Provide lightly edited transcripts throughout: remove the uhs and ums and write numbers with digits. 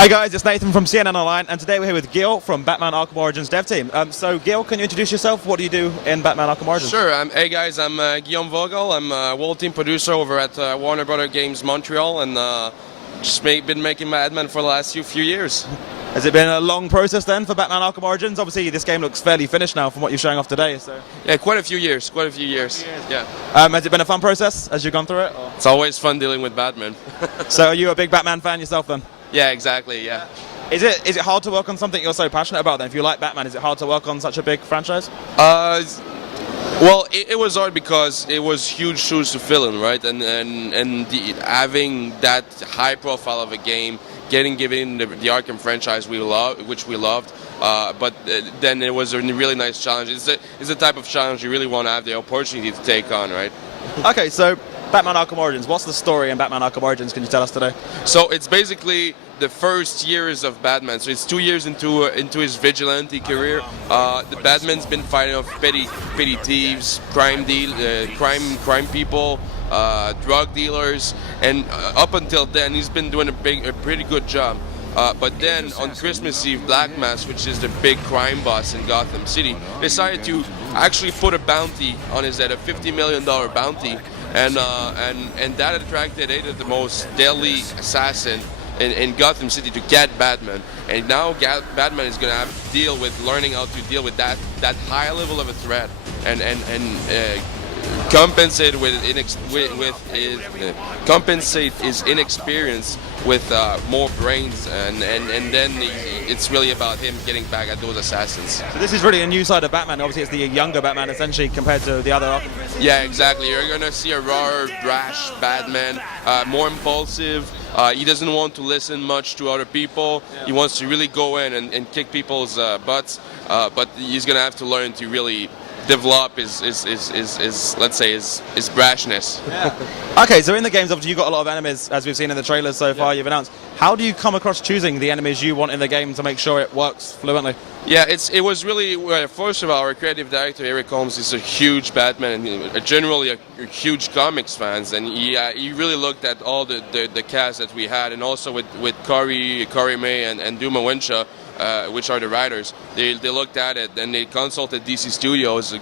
Hi guys, it's Nathan from C&NOnline, and today we're here with Guillaume from Batman Arkham Origins dev team. So Guillaume, can you introduce yourself? What do you do in Batman Arkham Origins? Sure. Hey guys, I'm Guillaume Voghel. I'm a world team producer over at Warner Brothers Games Montreal, and just been making Batman for the last few years. Has it been a long process then for Batman Arkham Origins? Obviously this game looks fairly finished now from what you're showing off today. So Yeah, quite a few years. Yeah. has it been a fun process as you've gone through it? Or? It's always fun dealing with Batman. So are you a big Batman fan yourself then? Yeah, exactly. Yeah. Is it hard to work on something you're so passionate about then? If you like Batman, is it hard to work on such a big franchise? Well, it was hard because it was huge shoes to fill in, right? And having that high profile of a game, given the Arkham franchise which we loved, but then it was a really nice challenge. It's the type of challenge you really want to have the opportunity to take on, right? Okay, so Batman Arkham Origins, what's the story in Batman Arkham Origins? Can you tell us today? So it's basically the first years of Batman. So it's 2 years into his career. The Batman's been fighting off petty thieves, crime people, drug dealers, and up until then he's been doing a pretty good job. But then on Christmas Eve, Black Mask, which is the big crime boss in Gotham City, decided to actually put a bounty on his head, a $50 million bounty, and that attracted eight of the most deadly assassins in Gotham City to get Batman. And now Batman is going to have to deal with learning how to deal with that high level of a threat and compensate his inexperience with more brains, and then it's really about him getting back at those assassins. So this is really a new side of Batman. Obviously it's the younger Batman essentially compared to the other Arkham. Yeah, exactly. You're gonna see a raw, brash Batman, more impulsive. He doesn't want to listen much to other people. Yeah. He wants to really go in and kick people's butts, but he's gonna have to learn to really develop his let's say his brashness. Yeah. Okay, so in the games, obviously you've got a lot of enemies, as we've seen in the trailers so far. You've announced. How do you come across choosing the enemies you want in the game to make sure it works fluently? Yeah, it was really, first of all, our creative director Eric Holmes is a huge Batman and generally a huge comics fans, and he really looked at all the cast that we had, and also with Corey May and Duma Wincha, which are the writers. They looked at it and they consulted DC Studios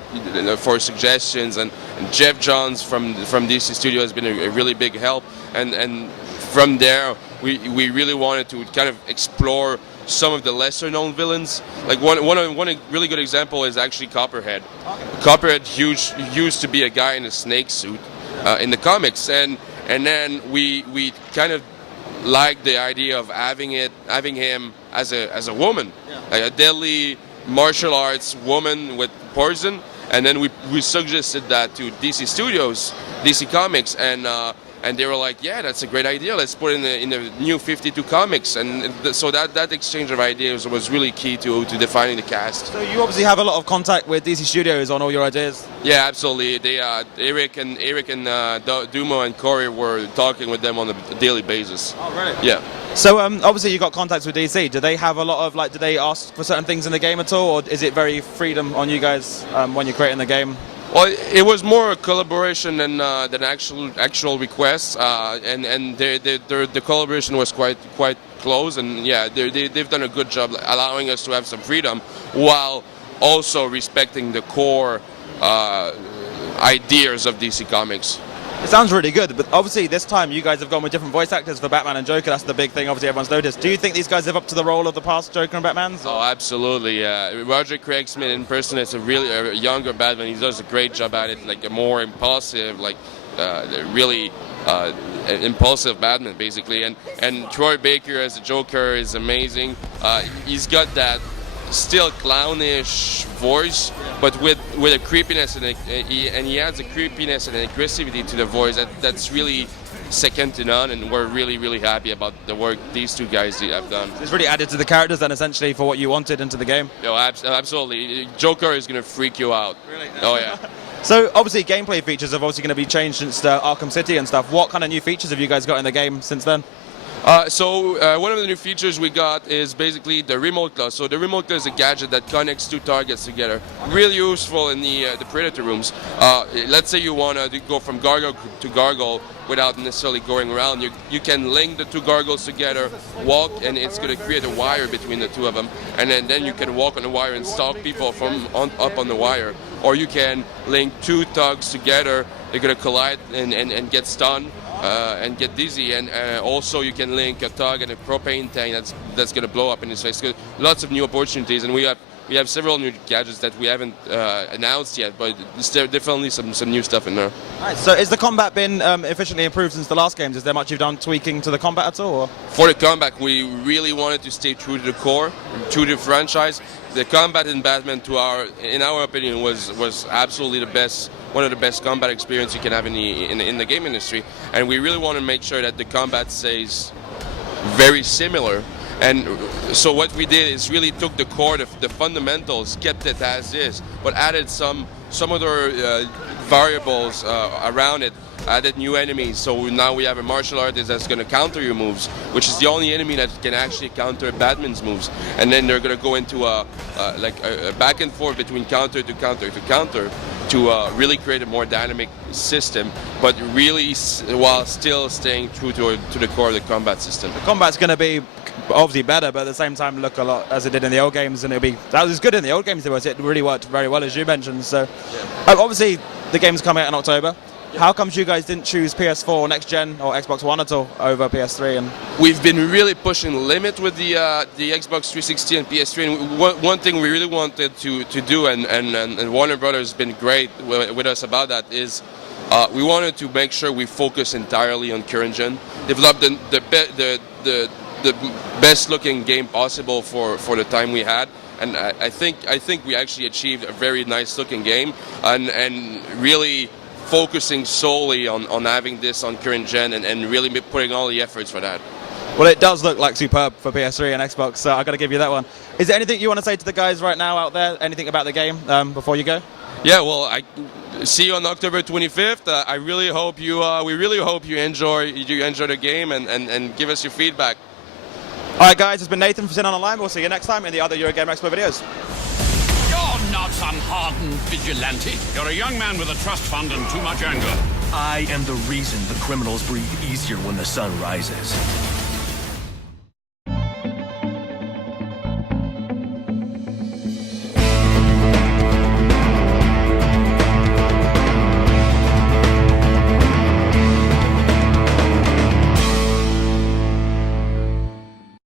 for suggestions, and Jeff Johns from DC Studios has been a really big help, and from there we really wanted to kind of explore some of the lesser known villains. Like one really good example is actually Copperhead. Copperhead used to be a guy in a snake suit in the comics, and then we kind of liked the idea of having him as a woman, like a deadly martial arts woman with poison, and then we suggested that to DC Studios, DC Comics, and they were like, yeah, that's a great idea. Let's put it in the new 52 comics, and so that exchange of ideas was really key to defining the cast. So you obviously have a lot of contact with DC Studios on all your ideas. Yeah, absolutely. They Eric and Duma and Corey were talking with them on a daily basis. Oh, really? Yeah. So obviously you got contacts with DC. Do they have a lot of do they ask for certain things in the game at all, or is it very freedom on you guys when you're creating the game? Well, it was more a collaboration than actual requests, and the collaboration was quite close, and yeah, they've done a good job allowing us to have some freedom while also respecting the core ideas of DC Comics. It sounds really good, but obviously this time you guys have gone with different voice actors for Batman and Joker. That's the big thing, obviously everyone's noticed. Do you think these guys live up to the role of the past Joker and Batmans? Oh, absolutely, yeah. Roger Craig Smith impersonates a younger Batman. He does a great job at it, like a more impulsive, really impulsive Batman, basically. And Troy Baker as the Joker is amazing. He's got that still clownish voice, but with a creepiness, and he adds a creepiness and an aggressivity to the voice that's really second to none, and we're really happy about the work these two guys have done. It's really added to the characters then, essentially, for what you wanted into the game. No, absolutely. Joker is going to freak you out. Really? Oh yeah. So obviously gameplay features are obviously going to be changed since Arkham City and stuff. What kind of new features have you guys got in the game since then? One of the new features we got is basically the remote claw. So the remote claw is a gadget that connects two targets together. Really useful in the predator rooms. Let's say you want to go from gargoyle to gargoyle without necessarily going around. You can link the two gargoyles together, walk, and it's going to create a wire between the two of them. And then you can walk on the wire and stalk people from up on the wire. Or you can link two thugs together. They're going to collide and get stunned. And get dizzy, and also you can link a thug and a propane tank that's going to blow up in his face. Lots of new opportunities, and we have several new gadgets that we haven't announced yet, but there's definitely some new stuff in there. Nice. So has the combat been efficiently improved since the last games? Is there much you've done tweaking to the combat at all? Or? For the combat, we really wanted to stay true to the core, true to the franchise. The combat in Batman, in our opinion, was absolutely the best. One of the best combat experience you can have in the game industry, and we really want to make sure that the combat stays very similar. And so what we did is really took the core, the fundamentals, kept it as is, but added some other variables around it. Added new enemies, so now we have a martial artist that's going to counter your moves, which is the only enemy that can actually counter Batman's moves. And then they're going to go into a back and forth between counter to counter to counter to really create a more dynamic system, but really while still staying true to the core of the combat system. The combat's going to be obviously better, but at the same time look a lot as it did in the old games, and that was good in the old games. It really worked very well, as you mentioned. So obviously the game's coming out in October. How comes you guys didn't choose PS4 next gen or Xbox One at all over PS3? And we've been really pushing the limit with the Xbox 360 and PS3. And one thing we really wanted to do, and Warner Brothers has been great with us about that, is we wanted to make sure we focus entirely on current gen, develop the best looking game possible for the time we had. And I think we actually achieved a very nice looking game, and really focusing solely on having this on current gen and really putting all the efforts for that. Well, it does look like superb for PS3 and Xbox, so I've got to give you that one. Is there anything you want to say to the guys right now out there? Anything about the game before you go? Yeah, well, I see you on October 25th. I really hope we really hope you enjoy the game and give us your feedback. All right, guys, it's been Nathan from C&NOnline. We'll see you next time in the other Eurogamer Expo videos. You're not some hardened vigilante. You're a young man with a trust fund and too much anger. I am the reason the criminals breathe easier when the sun rises.